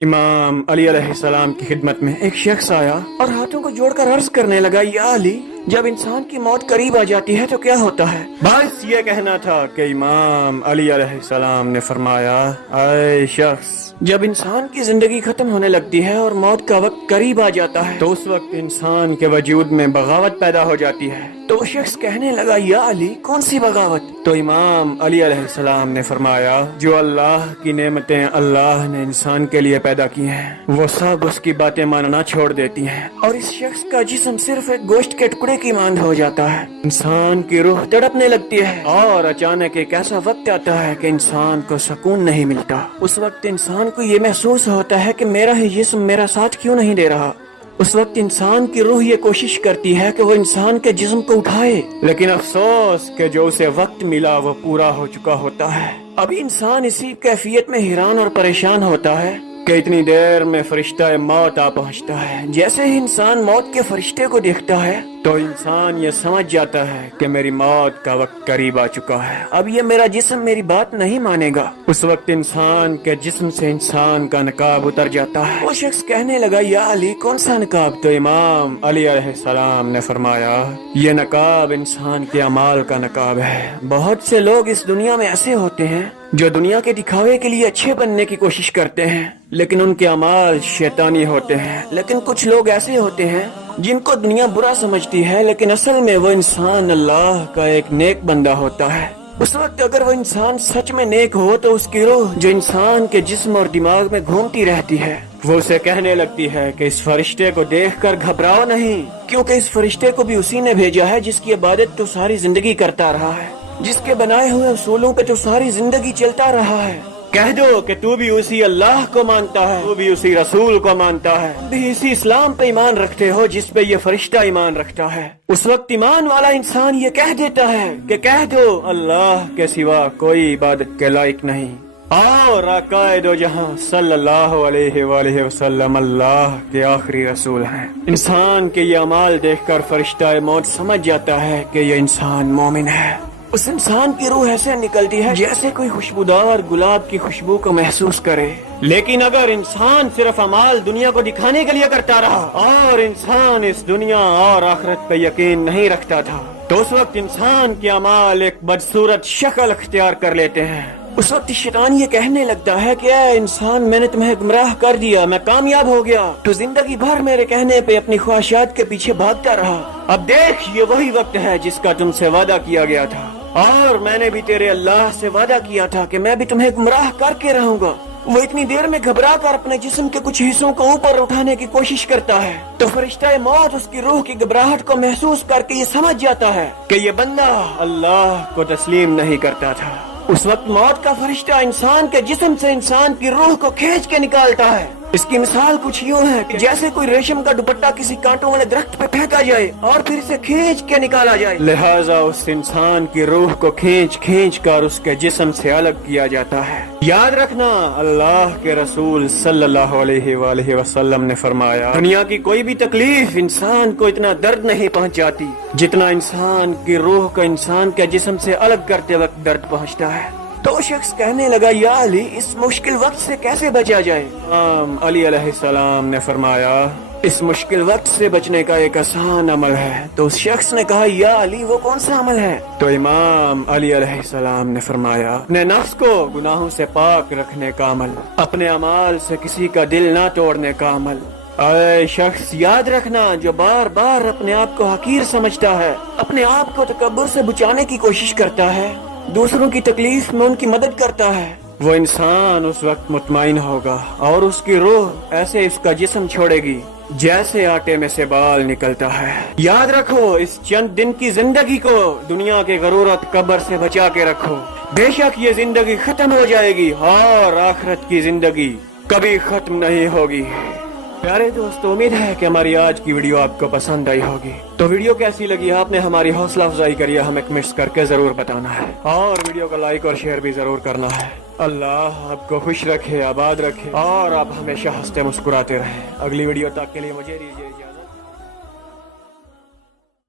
امام علی علیہ السلام کی خدمت میں ایک شخص آیا اور ہاتھوں کو جوڑ کر عرض کرنے لگا، یا علی، جب انسان کی موت قریب آ جاتی ہے تو کیا ہوتا ہے؟ بس یہ کہنا تھا کہ امام علی علیہ السلام نے فرمایا، اے شخص، جب انسان کی زندگی ختم ہونے لگتی ہے اور موت کا وقت قریب آ جاتا ہے تو اس وقت انسان کے وجود میں بغاوت پیدا ہو جاتی ہے۔ تو وہ شخص کہنے لگا، یا علی، کون سی بغاوت؟ تو امام علی علیہ السلام نے فرمایا، جو اللہ کی نعمتیں اللہ نے انسان کے لیے پیدا کی ہیں وہ سب اس کی باتیں ماننا چھوڑ دیتی ہیں، اور اس شخص کا جسم صرف ایک گوشت کے ٹکڑے کی مانند ہو جاتا ہے۔ انسان کی روح تڑپنے لگتی ہے اور اچانک ایک ایسا وقت آتا ہے کہ انسان کو سکون نہیں ملتا۔ اس وقت انسان کو یہ محسوس ہوتا ہے کہ میرا ہی جسم میرا ساتھ کیوں نہیں دے رہا۔ اس وقت انسان کی روح یہ کوشش کرتی ہے کہ وہ انسان کے جسم کو اٹھائے، لیکن افسوس کہ جو اسے وقت ملا وہ پورا ہو چکا ہوتا ہے۔ ابھی انسان اسی کیفیت میں حیران اور پریشان ہوتا ہے کہ اتنی دیر میں فرشتہ موت آ پہنچتا ہے۔ جیسے ہی انسان موت کے فرشتے کو دیکھتا ہے تو انسان یہ سمجھ جاتا ہے کہ میری موت کا وقت قریب آ چکا ہے، اب یہ میرا جسم میری بات نہیں مانے گا۔ اس وقت انسان کے جسم سے انسان کا نقاب اتر جاتا ہے۔ وہ شخص کہنے لگا، یا علی، کون سا نقاب؟ تو امام علی علیہ السلام نے فرمایا، یہ نقاب انسان کے اعمال کا نقاب ہے۔ بہت سے لوگ اس دنیا میں ایسے ہوتے ہیں جو دنیا کے دکھاوے کے لیے اچھے بننے کی کوشش کرتے ہیں، لیکن ان کے اعمال شیطانی ہوتے ہیں۔ لیکن کچھ لوگ ایسے ہوتے ہیں جن کو دنیا برا سمجھتی ہے، لیکن اصل میں وہ انسان اللہ کا ایک نیک بندہ ہوتا ہے۔ اس وقت اگر وہ انسان سچ میں نیک ہو تو اس کی روح جو انسان کے جسم اور دماغ میں گھومتی رہتی ہے وہ اسے کہنے لگتی ہے کہ اس فرشتے کو دیکھ کر گھبراؤ نہیں، کیونکہ اس فرشتے کو بھی اسی نے بھیجا ہے جس کی عبادت تو ساری زندگی کرتا رہا ہے، جس کے بنائے ہوئے اصولوں پہ تو ساری زندگی چلتا رہا ہے۔ کہہ دو کہ تو بھی اسی اللہ کو مانتا ہے، تو بھی اسی رسول کو مانتا ہے، بھی اسی اسلام پہ ایمان رکھتے ہو جس پہ یہ فرشتہ ایمان رکھتا ہے۔ اس وقت ایمان والا انسان یہ کہہ دیتا ہے کہ کہہ دو اللہ کے سوا کوئی عبادت کے لائق نہیں، اور آقا دو جہاں صلی اللہ علیہ وآلہ وسلم اللہ کے آخری رسول ہیں۔ انسان کے یہ اعمال دیکھ کر فرشتہ موت سمجھ جاتا ہے کہ یہ انسان مومن ہے۔ اس انسان کی روح ایسے نکلتی ہے جیسے کوئی خوشبودار گلاب کی خوشبو کو محسوس کرے۔ لیکن اگر انسان صرف اعمال دنیا کو دکھانے کے لیے کرتا رہا اور انسان اس دنیا اور آخرت پہ یقین نہیں رکھتا تھا تو اس وقت انسان کے اعمال ایک بدصورت شکل اختیار کر لیتے ہیں۔ اس وقت شیطان یہ کہنے لگتا ہے کہ اے انسان، میں نے تمہیں گمراہ کر دیا، میں کامیاب ہو گیا، تو زندگی بھر میرے کہنے پہ اپنی خواہشات کے پیچھے بھاگتا رہا۔ اب دیکھ، یہ وہی وقت ہے جس کا تم سے وعدہ کیا گیا تھا، اور میں نے بھی تیرے اللہ سے وعدہ کیا تھا کہ میں بھی تمہیں گمراہ کر کے رہوں گا۔ وہ اتنی دیر میں گھبرا کر اپنے جسم کے کچھ حصوں کو اوپر اٹھانے کی کوشش کرتا ہے تو فرشتہ موت اس کی روح کی گھبراہٹ کو محسوس کر کے یہ سمجھ جاتا ہے کہ یہ بندہ اللہ کو تسلیم نہیں کرتا تھا۔ اس وقت موت کا فرشتہ انسان کے جسم سے انسان کی روح کو کھینچ کے نکالتا ہے۔ اس کی مثال کچھ یوں ہے کہ جیسے کوئی ریشم کا دوپٹہ کسی کانٹوں والے درخت پہ پھینکا جائے اور پھر اسے کھینچ کے نکالا جائے، لہٰذا اس انسان کی روح کو کھینچ کر اس کے جسم سے الگ کیا جاتا ہے۔ یاد رکھنا، اللہ کے رسول صلی اللہ علیہ وآلہ وسلم نے فرمایا، دنیا کی کوئی بھی تکلیف انسان کو اتنا درد نہیں پہنچاتی جتنا انسان کی روح کو انسان کے جسم سے الگ کرتے وقت درد پہنچتا ہے۔ تو شخص کہنے لگا، یا علی، اس مشکل وقت سے کیسے بچا جائے؟ امام علی علیہ السلام نے فرمایا، اس مشکل وقت سے بچنے کا ایک آسان عمل ہے۔ تو اس شخص نے کہا، یا علی، وہ کون سا عمل ہے؟ تو امام علی علیہ السلام نے فرمایا، اپنے نفس کو گناہوں سے پاک رکھنے کا عمل، اپنے اعمال سے کسی کا دل نہ توڑنے کا عمل۔ اے شخص، یاد رکھنا، جو بار بار اپنے آپ کو حقیر سمجھتا ہے، اپنے آپ کو تکبر سے بچانے کی کوشش کرتا ہے، دوسروں کی تکلیف میں ان کی مدد کرتا ہے، وہ انسان اس وقت مطمئن ہوگا اور اس کی روح ایسے اس کا جسم چھوڑے گی جیسے آٹے میں سے بال نکلتا ہے۔ یاد رکھو، اس چند دن کی زندگی کو دنیا کے غرور و تکبر سے بچا کے رکھو، بے شک یہ زندگی ختم ہو جائے گی اور آخرت کی زندگی کبھی ختم نہیں ہوگی۔ پیارے دوستو، امید ہے کہ ہماری آج کی ویڈیو آپ کو پسند آئی ہوگی۔ تو ویڈیو کیسی لگی آپ نے ہماری حوصلہ افزائی کری، ہمیں کمنٹس کر کے ضرور بتانا ہے، اور ویڈیو کو لائک اور شیئر بھی ضرور کرنا ہے۔ اللہ آپ کو خوش رکھے، آباد رکھے، اور آپ ہمیشہ ہنستے مسکراتے رہیں۔ اگلی ویڈیو تک کے لیے مجھے دیجیے۔